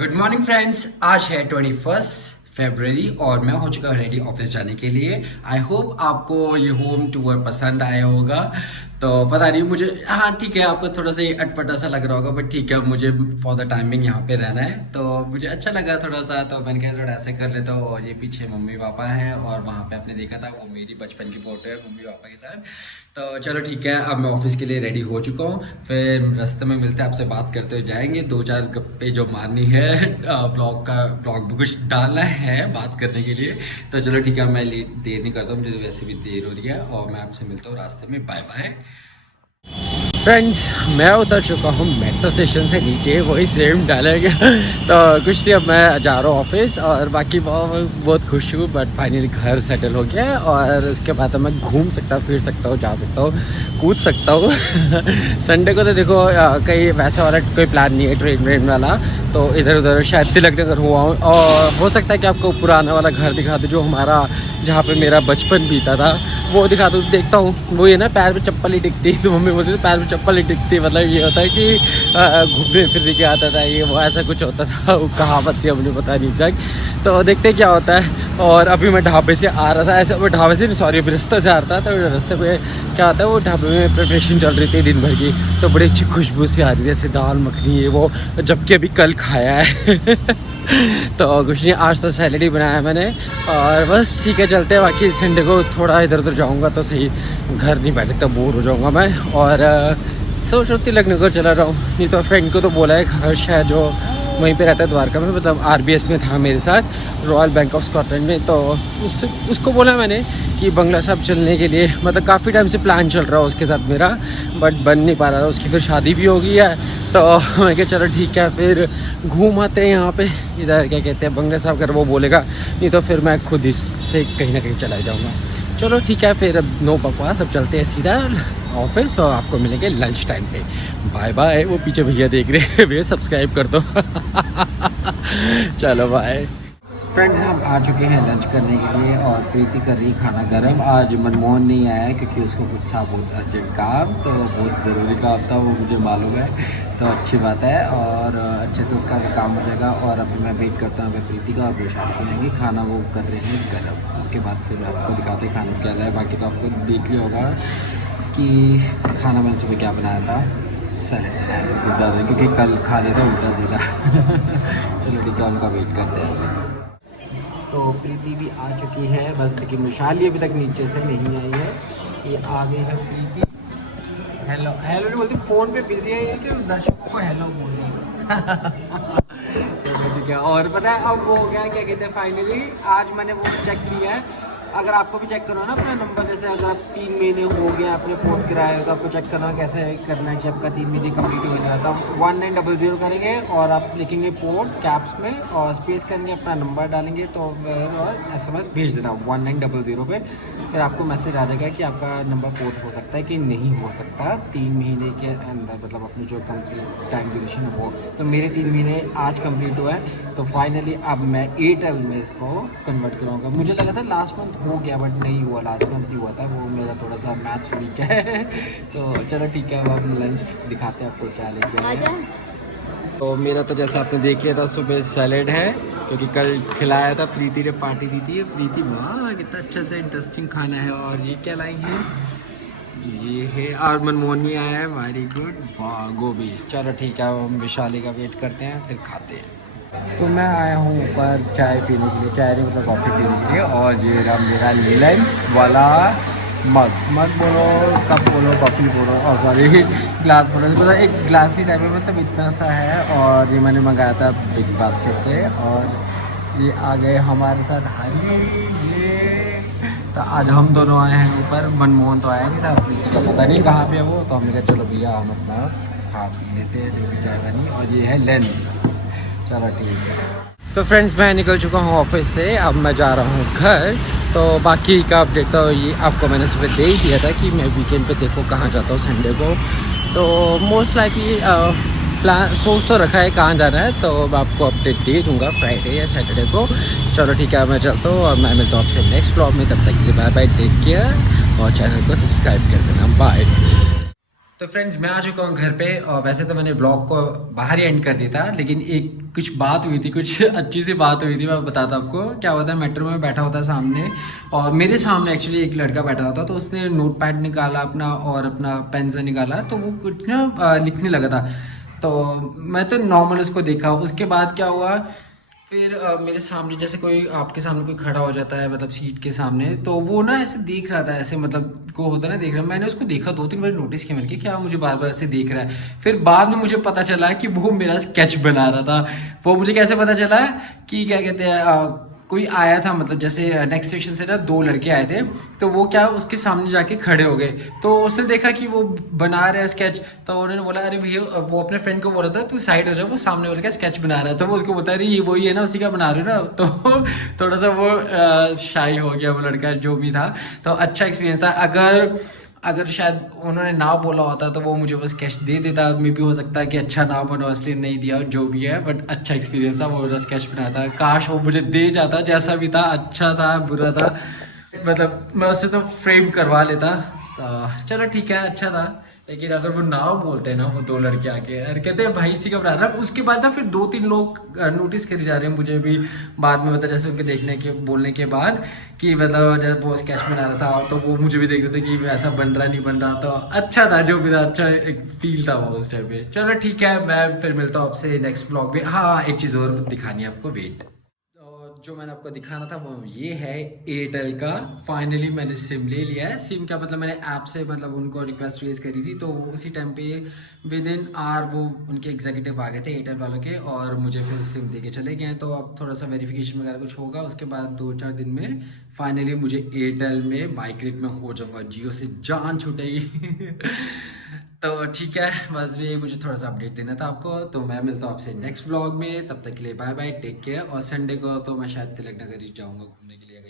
Good morning friends, आज है 21 फरवरी और मैं हो चुका हूँ रेडी ऑफिस जाने के लिए। आई होप आपको ये होम टूर पसंद आया होगा। तो पता नहीं मुझे, हाँ ठीक है, आपको थोड़ा सा अटपटा सा लग रहा होगा, बट ठीक है, मुझे फॉर द टाइमिंग यहाँ पे रहना है तो मुझे अच्छा लगा थोड़ा सा। तो मैंने कहा थोड़ा ऐसे कर लेता हूँ। और ये पीछे मम्मी पापा हैं और वहाँ पे आपने देखा था वो मेरी बचपन की फ़ोटो है मम्मी पापा के साथ। तो चलो ठीक है, अब मैं ऑफिस के लिए रेडी हो चुका हूँ। फिर रास्ते में मिलते हैं, आपसे बात करते हुए जाएंगे। 2-4 गप्पे जो मारनी है, ब्लॉग में कुछ डालना है बात करने के लिए। तो चलो ठीक है, मैं देर नहीं करता हूँ, मुझे वैसे भी देर हो रही है। और मैं आपसे मिलता हूँ रास्ते में। Bye bye friends. मैं उतर चुका हूँ मेट्रो स्टेशन से नीचे, वही सेम डायलॉग। तो कुछ नहीं, अब मैं जा रहा हूँ ऑफिस और बाकी बहुत खुश हूँ। बट फाइनली घर सेटल हो गया और उसके बाद मैं घूम सकता हूँ, फिर सकता हूँ, जा सकता हूँ, कूद सकता हूँ। संडे को तो देखो कहीं वैसा वाला कोई प्लान नहीं है ट्रेन वाला। तो इधर उधर शायद तिलक नगर हुआ हूँ और हो सकता है कि आपको पुराना वाला घर दिखा दूँ जो हमारा, जहाँ पे मेरा बचपन बीता था, वो दिखा दूँ। देखता हूँ वो ये ना, पैर में चप्पल ही टिकती। तो मम्मी बोलती थी पैर में चप्पल ही टिकती, मतलब ये होता है कि घूमने फिरने के आता था, ये वो ऐसा कुछ होता था। वो कहावत से मुझे पता नहीं एग्जैक्ट। तो देखते क्या होता है। और अभी मैं ढाबे से आ रहा था, ऐसे वो ढाबे से सॉरी अभी रास्ते से आ रहा था। तो रास्ते पे क्या होता है, वो ढाबे में प्रिपरेशन चल रही थी दिन भर की, तो बड़ी अच्छी खुशबू सी आ रही थी, जैसे दाल मखनी ये वो, जबकि अभी कल खाया है। तो कुछ नहीं, आज तो सैलड ही बनाया मैंने और बस ठीक है, चलते हैं। बाकी संडे को थोड़ा इधर उधर जाऊँगा तो सही, घर नहीं बैठ सकता, बोर हो जाऊँगा मैं। और सोच रही लगने को चला रहा हूँ। नहीं तो फ्रेंड को तो बोला है, हर्ष है जो वहीं पे रहता है द्वारका में, मतलब RBS में था मेरे साथ, रॉयल बैंक ऑफ स्कॉटलैंड में। तो उसको बोला मैंने कि बंगला साहब चलने के लिए, मतलब काफ़ी टाइम से प्लान चल रहा है उसके साथ मेरा, बट बन नहीं पा रहा था। उसकी फिर शादी भी हो गई है। तो मैं कहा चलो ठीक है, फिर घूम आते हैं यहाँ पे, इधर क्या कहते हैं बंगला साहब, अगर वो बोलेगा, नहीं तो फिर मैं खुद इससे कहीं ना कहीं चला जाऊँगा। चलो ठीक है, फिर अब नो बकवास, अब चलते हैं सीधा ऑफिस और आपको मिलेंगे लंच टाइम पे। Bye bye. वो पीछे भैया देख रहे हैं, भैया सब्सक्राइब कर दो। चलो बाय फ्रेंड्स। हम आ चुके हैं लंच करने के लिए और प्रीति कर रही खाना गरम। आज मनमोहन नहीं आया क्योंकि उसको कुछ था बहुत अर्जेंट काम, तो बहुत ज़रूरी काम था, वो मुझे मालूम है। तो अच्छी बात है और अच्छे से उसका काम हो जाएगा। और अभी मैं वेट करता हूँ प्रीति का, अब शादी को आएंगे, खाना वो कर रहे हैं गरम। उसके बाद फिर मैं आपको दिखाते हैं खाना क्या है। बाकी तो आपको देख लिया होगा कि खाना मैंने सुबह क्या बनाया था, सैलेड बनाया था कुछ ज़्यादा, क्योंकि कल खा लिया था उल्टा सीधा। चलो ठीक है, उनका वेट करते हैं। तो प्रीति भी आ चुकी है बस, लेकिन विशाली अभी तक नीचे से नहीं आई है। ये आ गई है प्रीति। हेलो हेलो नहीं बोलती, फ़ोन पे बिजी है ये, कि दर्शकों को हेलो बोल रही। चलो ठीक है। और पता है अब वो हो गया, क्या कहते हैं, फाइनली आज मैंने वो चेक किया है। अगर आपको भी चेक करना है ना अपना नंबर, जैसे अगर आप 3 महीने हो गए आपने पोर्ट कराया हो, तो आपको चेक करना कैसे करना है कि आपका 3 महीने कंप्लीट हो गया। तो आप 1900 करेंगे और आप लिखेंगे पोर्ट कैप्स में और स्पेस करेंगे, अपना नंबर डालेंगे तो और SMS भेज देना 1900 पे। फिर आपको मैसेज आ जाएगा कि आपका नंबर पोर्ट हो सकता है कि नहीं हो सकता 3 महीने के अंदर, मतलब अपनी जो कंप्लीट टाइम ड्यूरेशन है वो। तो मेरे 3 महीने आज कंप्लीट हुआ है, तो फाइनली अब मैं एयरटेल में इसको कन्वर्ट कराऊंगा। मुझे लगा था लास्ट मंथ हो गया, बट नहीं हुआ, लास्ट मंथ नहीं हुआ था, वो मेरा थोड़ा सा मैथ वीक है। तो चलो ठीक है, अब हम लंच दिखाते हैं आपको क्या लेके आए। तो मेरा तो जैसा आपने देख लिया था, सुबह सैलेड है क्योंकि कल खिलाया था, प्रीति ने पार्टी दी थी। प्रीति वाह कितना अच्छा सा इंटरेस्टिंग खाना है। और ये क्या लाई है, ये है, और मनमोहनी आया है, वेरी गुड, वाह गोभी। चलो ठीक है, हम विशाली का वेट करते हैं फिर खाते हैं। तो मैं आया हूँ ऊपर चाय पीने के लिए, चाय नहीं मतलब कॉफ़ी पीने के लिए। और ये रहा मेरा लेंस वाला मग बोलो, कप बोलो, कॉफ़ी बोलो, और सॉरी ग्लास बोलो, मतलब एक ग्लास ही टाइप में, मतलब इतना सा है। और ये मैंने मंगाया था बिग बास्केट से। और ये आ गए हमारे साथ हरी, ये तो आज हम दोनों आए हैं ऊपर। मनमोहन तो आया नहीं था, प्रीति का पता नहीं कहाँ पे है वो। तो हमने कहा चलो भैया हम अपना खा पी लेते हैं, जो भी चाहेगा नहीं। और ये है लेंस, चलो ठीक है। तो फ्रेंड्स मैं निकल चुका हूँ ऑफिस से, अब मैं जा रहा हूँ घर। तो बाकी का अपडेट तो ये आपको मैंने सुबह दे ही दिया था कि मैं वीकेंड पे देखो कहाँ जाता हूँ संडे को। तो मोस्ट लाइकली प्लान सोच तो रखा है कहाँ जाना है, तो मैं आपको अपडेट दे दूँगा फ्राइडे या सैटरडे को। चलो ठीक है, मैं चलता हूँ और मैं मिलता हूँ आपसे नेक्स्ट व्लॉग में। तब तक के लिए बाय बाय, टेक केयर और चैनल को सब्सक्राइब कर देना। बाय। तो फ्रेंड्स मैं आ चुका हूँ घर पे, और वैसे तो मैंने ब्लॉग को बाहर ही एंड कर दिया था, लेकिन एक कुछ बात हुई थी, कुछ अच्छी सी बात हुई थी। मैं बताता हूँ आपको क्या हुआ था। मेट्रो में बैठा होता सामने, और मेरे सामने एक्चुअली एक लड़का बैठा होता, तो उसने नोट पैड निकाला अपना और अपना पेन से निकाला, तो वो कुछ ना लिखने लगा था। तो मैं तो नॉर्मल उसको देखा। उसके बाद क्या हुआ, फिर मेरे सामने जैसे कोई आपके सामने कोई खड़ा हो जाता है, मतलब सीट के सामने, तो वो ना ऐसे देख रहा था, ऐसे मतलब को होता है ना देख रहा। मैंने उसको देखा, 2-3 बार नोटिस किया मैंने कि क्या मुझे बार बार ऐसे देख रहा है। फिर बाद में मुझे पता चला कि वो मेरा स्केच बना रहा था। वो मुझे कैसे पता चला कि क्या कहते हैं, कोई आया था, मतलब जैसे नेक्स्ट स्टेशन से ना 2 लड़के आए थे, तो वो क्या उसके सामने जाके खड़े हो गए। तो उसने देखा कि वो बना रहा है स्केच, तो उन्होंने बोला अरे भैया, वो अपने फ्रेंड को बोला था तू साइड हो जा, वो सामने वाले का स्केच बना रहा है। तो वो उसको बोलता है अरे ये वही है ना, उसी का बना रहे हो ना। तो थोड़ा सा वो शाई हो गया वो लड़का जो भी था। तो अच्छा एक्सपीरियंस था। अगर अगर शायद उन्होंने ना बोला होता तो वो मुझे बस कैश दे देता। मे भी हो सकता है कि अच्छा ना बना इसलिए नहीं दिया, जो भी है, बट अच्छा एक्सपीरियंस था। वो बस कैश बनाया था, काश वो मुझे दे जाता, जैसा भी था, अच्छा था बुरा था, मतलब मैं उससे तो फ्रेम करवा लेता। तो चलो ठीक है, अच्छा था। लेकिन अगर वो ना बोलते ना, वो 2 लड़के आके और कहते हैं भाई सी घबरा रहा। उसके बाद ना फिर 2-3 लोग नोटिस करी जा रहे हैं मुझे भी बाद में, मतलब जैसे उनके देखने के बोलने के बाद कि मतलब जब वो स्केच बना रहा था, तो वो मुझे भी देख रहे थे कि ऐसा बन रहा नहीं बन रहा। तो अच्छा था, जो भी था, अच्छा एक फील था वो उस टाइम पे। चलो ठीक है, मैं फिर मिलता हूँ आपसे नेक्स्ट व्लॉग में। हाँ, एक चीज़ और दिखानी है आपको, वेट। जो मैंने आपको दिखाना था वो ये है एयरटेल का। फाइनली मैंने सिम ले लिया है। सिम क्या मतलब, मैंने ऐप से मतलब उनको रिक्वेस्ट रेज करी थी, तो उसी टाइम पे विद इन आवर वो उनके एग्जीक्यूटिव आ गए थे एयरटेल वालों के, और मुझे फिर सिम दे के चले गए। तो अब थोड़ा सा वेरिफिकेशन वगैरह कुछ होगा, उसके बाद 2-4 दिन में फाइनली मुझे एयरटेल में माइग्रेट में हो जाऊंगा। जियो से जान छूटेगी। तो ठीक है, बस ये मुझे थोड़ा सा अपडेट देना था आपको। तो मैं मिलता हूँ आपसे नेक्स्ट व्लॉग में, तब तक के लिए बाय बाय, टेक केयर। और संडे को तो मैं शायद तिलक नगर ही जाऊँगा घूमने के लिए।